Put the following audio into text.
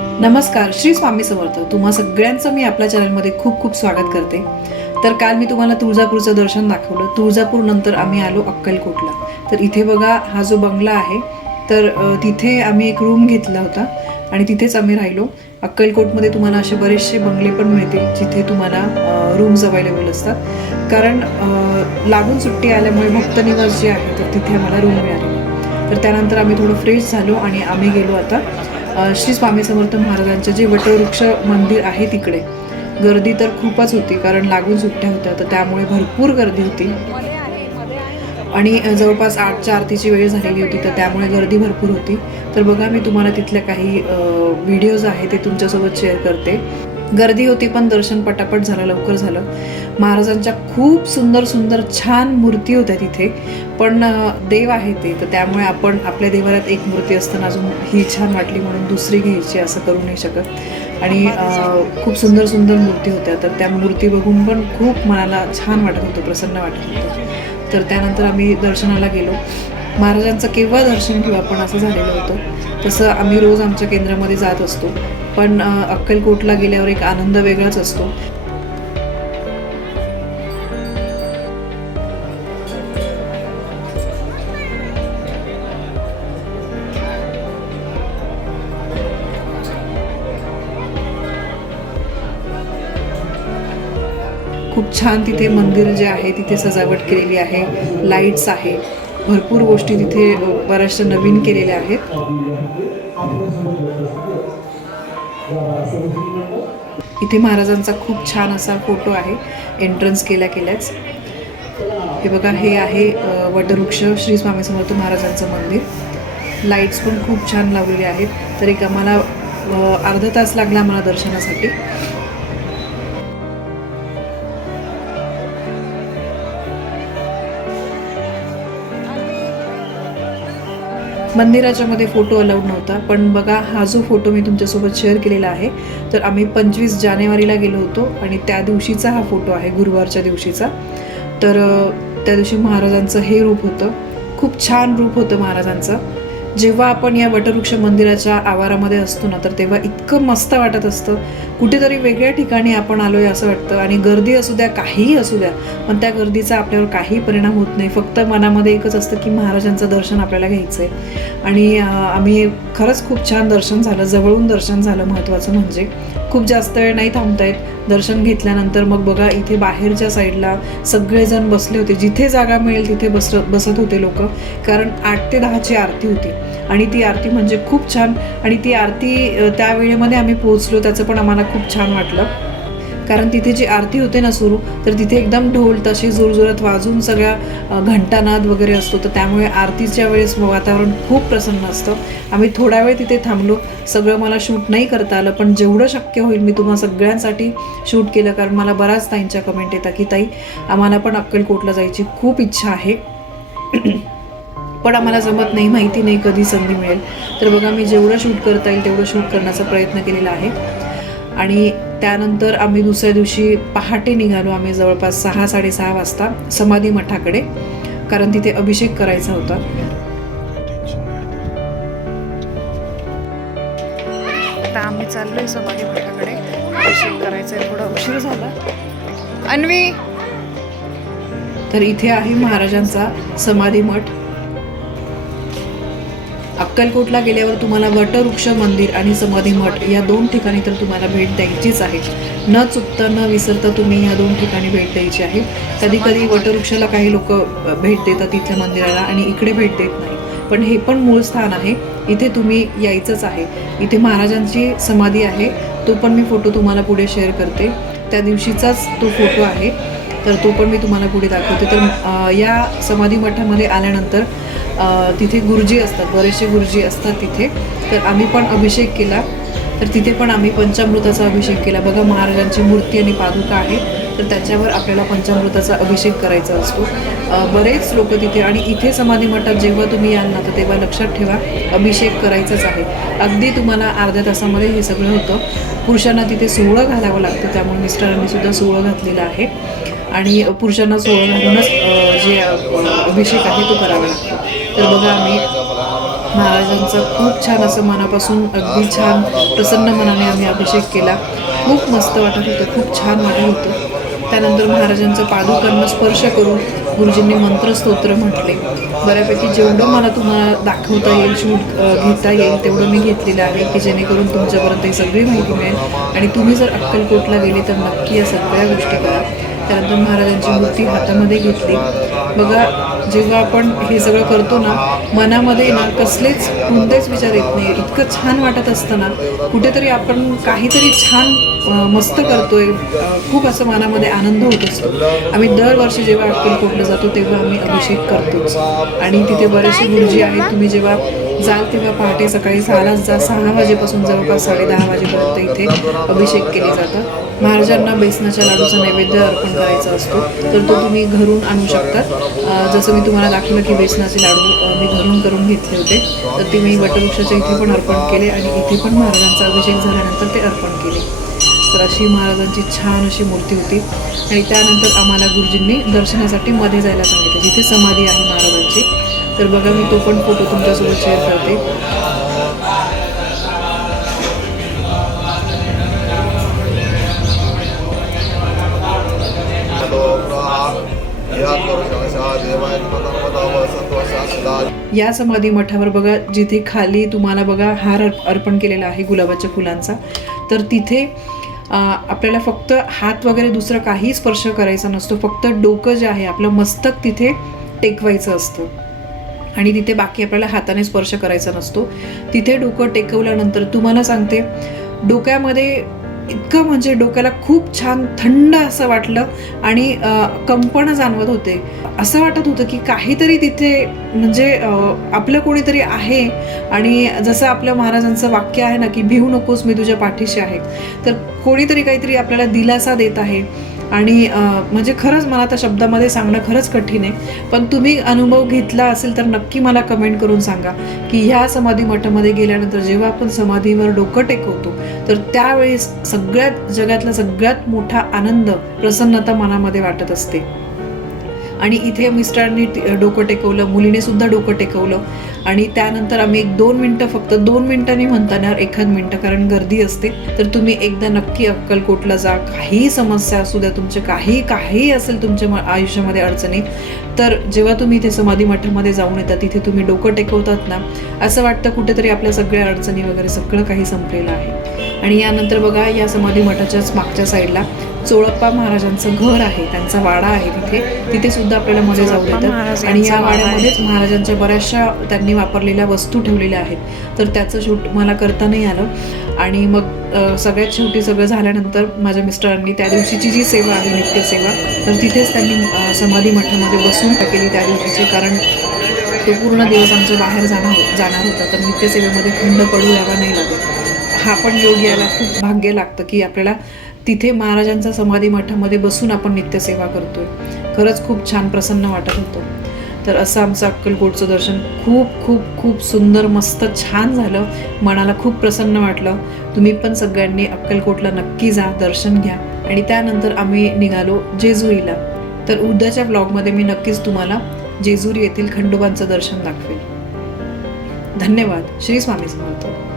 नमस्कार श्री स्वामी समर्थ. तुम्हा सगळ्यांचं मी आपल्या चॅनलमध्ये खूप खूप स्वागत करते. तर काल मी तुम्हाला तुळजापूरचं दर्शन दाखवलं. तुळजापूर नंतर आम्ही आलो अक्कलकोटला. तर इथे बघा हा जो बंगला आहे तर तिथे आम्ही एक रूम घेतला होता आणि तिथेच आम्ही राहिलो. अक्कलकोटमध्ये तुम्हाला असे बरेचसे बंगले पण मिळतील जिथे तुम्हाला रूम्स अवेलेबल असतात. कारण लागून सुट्टी आल्यामुळे भक्त निवास जे आहे तर तिथे आम्हाला रूम मिळाली तर त्यानंतर आम्ही थोडं फ्रेश झालो आणि आम्ही गेलो आता. श्री स्वामी समर्थ महाराजांचे जे वटवृक्ष मंदिर आहे तिकडे गर्दी तर खूपच होती कारण लागून सुट्ट्या होत्या तर त्यामुळे भरपूर गर्दी होती. आणि जवळपास आठच्या आरतीची वेळ झालेली होती तर त्यामुळे गर्दी भरपूर होती. तर बघा मी तुम्हाला तिथल्या काही व्हिडिओज आहे ते तुमच्यासोबत शेअर करते. गर्दी होती पण दर्शन पटापट झालं लवकर झालं. महाराजांच्या खूप सुंदर सुंदर छान मूर्ती होत्या तिथे. पण देव आहे ते तर त्यामुळे आपण आपल्या देवालयात एक मूर्ती असताना अजून ही छान वाटली म्हणून दुसरी घ्यायची असं करू नाही शकत. आणि खूप सुंदर सुंदर मूर्ती होत्या तर त्या मूर्ती बघून पण खूप मनाला छान वाटत होतं प्रसन्न वाटत होतं. तर त्यानंतर आम्ही दर्शनाला गेलो. महाराजांचं केव्हा दर्शन घेऊ आपण असं झालेलं होतं? तसं आम्ही रोज आमच्या केंद्रामध्ये जात असतो. पण अक्कलकोटला गेल्यावर एक आनंद वेगळाच असतो. खूप छान तिथे मंदिर जे आहे तिथे सजावट केलेली आहे. लाईट्स आहे. भरपूर गोष्टी तिथे बऱ्याचशा नवीन केलेल्या आहेत. इथे महाराजांचा खूप छान असा फोटो आहे एंट्रन्स केल्या केल्याच हे बघा हे आहे वटवृक्ष श्री स्वामी समर्थ महाराजांचं मंदिर. लाईट्स पण खूप छान लावलेले आहेत. तर एक आम्हाला अर्धा तास लागला आम्हाला दर्शनासाठी. मंदिराच्या मध्ये फोटो अलाउड नव्हता. पण बघा हा जो फोटो मी तुमच्यासोबत शेअर केलेला आहे तर आम्ही पंचवीस जानेवारीला गेलो होतो आणि त्या दिवशीचा हा फोटो आहे गुरुवारच्या दिवशीचा. तर त्या दिवशी महाराजांचं हे रूप होतं. खूप छान रूप होतं महाराजांचं. जेव्हा आपण या वटवृक्ष मंदिराच्या आवारामध्ये असतो ना तर तेव्हा इतकं मस्त वाटत असतं. कुठेतरी वेगळ्या ठिकाणी आपण आलोय असं वाटतं. आणि गर्दी असू द्या काहीही असू द्या पण त्या गर्दीचा आपल्यावर काही परिणाम होत नाही. फक्त मनामध्ये एकच असतं की महाराजांचं दर्शन आपल्याला घ्यायचं आहे आणि आम्ही खरंच खूप छान दर्शन झालं. जवळून दर्शन झालं महत्त्वाचं म्हणजे. खूप जास्त वेळ नाही थांबता येत दर्शन घेतल्यानंतर मग बघा इथे बाहेरच्या साईडला सगळेजण बसले होते. जिथे जागा मिळेल तिथे बस बसत होते लोक. कारण आठ ते दहाची आरती होती. आणि ती आरती म्हणजे खूप छान. आणि ती आरती त्या वेळेमध्ये आम्ही पोहोचलो त्याचं पण आम्हाला खूप छान वाटलं. कारण तिथे जी आरती होते ना सुरू तर तिथे एकदम ढोल तशी जोरजोरात वाजून सगळ्या घंटानाद वगैरे असतो. तर त्यामुळे आरतीच्या वेळेस वातावरण खूप प्रसन्न असतं. आम्ही थोडा वेळ तिथे थांबलो. सगळं मला शूट नाही करता आलं पण जेवढं शक्य होईल मी तुम्हा सगळ्यांसाठी शूट केलं. कारण मला बऱ्याच ताईंच्या कमेंट येतात की ताई आम्हाला पण अक्कलकोटला जायची खूप इच्छा आहे. पण आम्हाला जमत नाही माहिती नाही कधी संधी मिळेल. तर बघा मी जेवढं शूट करता येईल तेवढं शूट करण्याचा प्रयत्न केलेला आहे. आणि त्यानंतर आम्ही दुसऱ्या दिवशी पहाटे निघालो आम्ही जवळपास सहा साडेसहा वाजता समाधी मठाकडे कारण तिथे अभिषेक करायचा होता. आता आम्ही चाललोय समाधी मठाकडे. अभिषेक करायचा आहे थोडा उशीर झाला. अन्वी! तर इथे आहे महाराजांचा समाधी मठ. अक्कलकोटला गेल्यावर तुम्हाला वटवृक्ष मंदिर आणि समाधी मठ या दोन ठिकाणी तर तुम्हाला भेट द्यायचीच आहे. न चुकता न विसरता तुम्ही या दोन ठिकाणी भेट द्यायची आहे. कधी कधी वटवृक्षाला काही लोक भेट देतात तिथल्या मंदिराला आणि इकडे भेट देत नाही. पण हे पण मूळ स्थान आहे. इथे तुम्ही यायचंच आहे. इथे महाराजांची समाधी आहे. तो पण मी फोटो तुम्हाला पुढे शेअर करते. त्या दिवशीचाच तो फोटो आहे. तर तो पण मी तुम्हाला पुढे दाखवते. तर या समाधी मठामध्ये आल्यानंतर तिथे गुरुजी असतात बरेचसे गुरुजी असतात तिथे. तर आम्ही पण अभिषेक केला. तर तिथे पण आम्ही पंचामृताचा अभिषेक केला. बघा महाराजांची मूर्ती आणि पादुका आहे तर त्याच्यावर आपल्याला पंचामृताचा अभिषेक करायचा असतो. बरेच लोक तिथे आणि इथे समाधी मठात जेव्हा तुम्ही याल ना तर तेव्हा लक्षात ठेवा अभिषेक करायचाच आहे. अगदी तुम्हाला अर्ध्या तासामध्ये हे सगळं होतं. पुरुषांना तिथे सोहळं घालावं लागतं. त्यामुळे मिस्टरांनी सुद्धा सोहळं घातलेलं आहे. आणि पुरुषांना सोहळं घालूनच जे अभिषेक आहे तो करावा लागतो. तर बघा आम्ही महाराजांचा खूप छान असं मनापासून अगदी छान प्रसन्न मनाने आम्ही अभिषेक केला. खूप मस्त वाटत होतं खूप छान वाटत होतं. त्यानंतर महाराजांचं पादुकांना स्पर्श करून गुरुजींनी मंत्रस्तोत्र म्हटले. बऱ्यापैकी जेवढं मला तुम्हाला दाखवता येईल शूट घेता येईल तेवढं मी घेतलेलं आहे की जेणेकरून तुमच्यापर्यंत ही सगळी माहिती मिळेल. आणि तुम्ही जर अक्कलकोटला गेले तर नक्की या सगळ्या गोष्टी करा. त्यानंतर महाराजांची मूर्ती हातामध्ये घेतली. बघा जेव्हा आपण हे सगळं करतो ना मनामध्ये ना कसलेच कोणतेच विचार येत नाही. इतकं छान वाटत असतं ना कुठेतरी आपण काहीतरी छान मस्त करतोय. खूप असं मनामध्ये आनंद होत असतो. आम्ही दरवर्षी जेव्हा अक्कलकोटला जातो तेव्हा आम्ही अभिषेक करतोच. आणि तिथे बरेचसे गुरुजी आहेत. तुम्ही जेव्हा जाल तेव्हा पहाटे सकाळी सहाला जा सहा वाजेपासून जवळपास साडेदहा वाजेपर्यंत इथे अभिषेक केले जातात. महाराजांना बेसनाच्या लाडूचा नैवेद्य अर्पण करायचा असतो. तर तो तुम्ही घरून आणू शकता. जसं मी तुम्हाला दाखवलं की बेसनाचे लाडू मी घरून करून घेतले होते. तर ते मी वटवृक्षाच्या इथे पण अर्पण केले आणि इथे पण महाराजांचा अभिषेक झाल्यानंतर ते अर्पण केले. तर अशी महाराजांची छान अशी मूर्ती होती. आणि त्यानंतर आम्हाला गुरुजींनी दर्शनासाठी मध्ये जायला सांगितलं. जिथे समाधी आहे महाराजांची तर बघा मी तो पण फोटो तुमच्यासोबत शेअर करते. या समाधी मठावर बघा जिथे खाली तुम्हाला बघा हार अर्पण केलेला आहे गुलाबाच्या फुलांचा. तर तिथे आपल्याला फक्त हात वगैरे दुसरं काही स्पर्श करायचा नसतो. फक्त डोकं जे आहे आपलं मस्तक तिथे टेकवायचं असतं. आणि तिथे बाकी आपल्याला हाताने स्पर्श करायचा नसतो. तिथे डोकं टेकवल्यानंतर तुम्हाला सांगते डोक्यामध्ये इतकं म्हणजे डोक्याला खूप छान थंड असं वाटलं आणि अ, कंपन जाणवत होते. असं वाटत होतं की काहीतरी तिथे म्हणजे आपलं कोणीतरी आहे आणि जसं आपल्या महाराजांचं वाक्य आहे ना की भिवू नकोस मी तुझ्या पाठीशी आहे. तर कोणीतरी काहीतरी आपल्याला दिलासा देत आहे. आणि म्हणजे खरंच मला त्या शब्दामध्ये सांगणं खरंच कठीण आहे. पण तुम्ही अनुभव घेतला असेल तर नक्की मला कमेंट करून सांगा की ह्या समाधी मठामध्ये गेल्यानंतर जेव्हा आपण समाधीवर डोकं टेकवतो तर त्यावेळेस सगळ्यात जगातला सगळ्यात मोठा आनंद प्रसन्नता मनामध्ये वाटत असते. आणि इथे मिस्टरांनी डोकं टेकवलं मुलीने सुद्धा डोकं टेकवलं. आणि त्यानंतर आम्ही एक दोन मिनटं फक्त दोन मिनिटांनी म्हणता येणार एखाद मिनटं कारण गर्दी असते. तर तुम्ही एकदा नक्की अक्कलकोटला जा. काही समस्या असू द्या तुमचे काही काही असेल तुमच्या म- आयुष्यामध्ये अडचणी तर जेव्हा तुम्ही इथे समाधी मठामध्ये जाऊन येता तिथे तुम्ही डोकं टेकवतात ना असं वाटतं कुठेतरी आपल्या सगळ्या अडचणी वगैरे सगळं काही संपलेलं आहे. आणि यानंतर बघा या समाधी मठाच्याच मागच्या साईडला चोळप्पा महाराजांचं घर आहे. त्यांचा वाडा आहे तिथे. तिथे सुद्धा आपल्याला मध्ये जाऊ देतात. आणि या. वाड्यामध्येच महाराजांच्या बऱ्याचशा त्यांनी वापरलेल्या वस्तू ठेवलेल्या आहेत. तर त्याचं शूट मला करता नाही आलं. आणि मग सगळ्यात शेवटी सगळं झाल्यानंतर माझ्या मिस्टरांनी त्या दिवशीची जी सेवा आहे नित्यसेवा तर तिथेच त्यांनी समाधी मठामध्ये बसून केली त्या दिवशीची. कारण तो पूर्ण दिवस आमच्या बाहेर जाणार हो- जाणार होता. तर नित्यसेवेमध्ये खंड पडू यावा नाही लागत. हा पण योग यायला खूप भाग्य लागतं की आपल्याला तिथे महाराजांचा समाधी मठामध्ये बसून आपण नित्यसेवा करतोय. खरंच खूप छान प्रसन्न वाटत होतं. तर असं आमचं अक्कलकोटचं दर्शन खूप खूप खूप सुंदर मस्त छान झालं. मनाला खूप प्रसन्न वाटलं. तुम्ही पण सगळ्यांनी अक्कलकोटला नक्की जा दर्शन घ्या. आणि त्यानंतर आम्ही निघालो जेजुरीला. तर उद्याच्या ब्लॉगमध्ये मी नक्कीच तुम्हाला जेजुरी येथील खंडोबांचं दर्शन दाखवेल. धन्यवाद. श्री स्वामी समर्थ.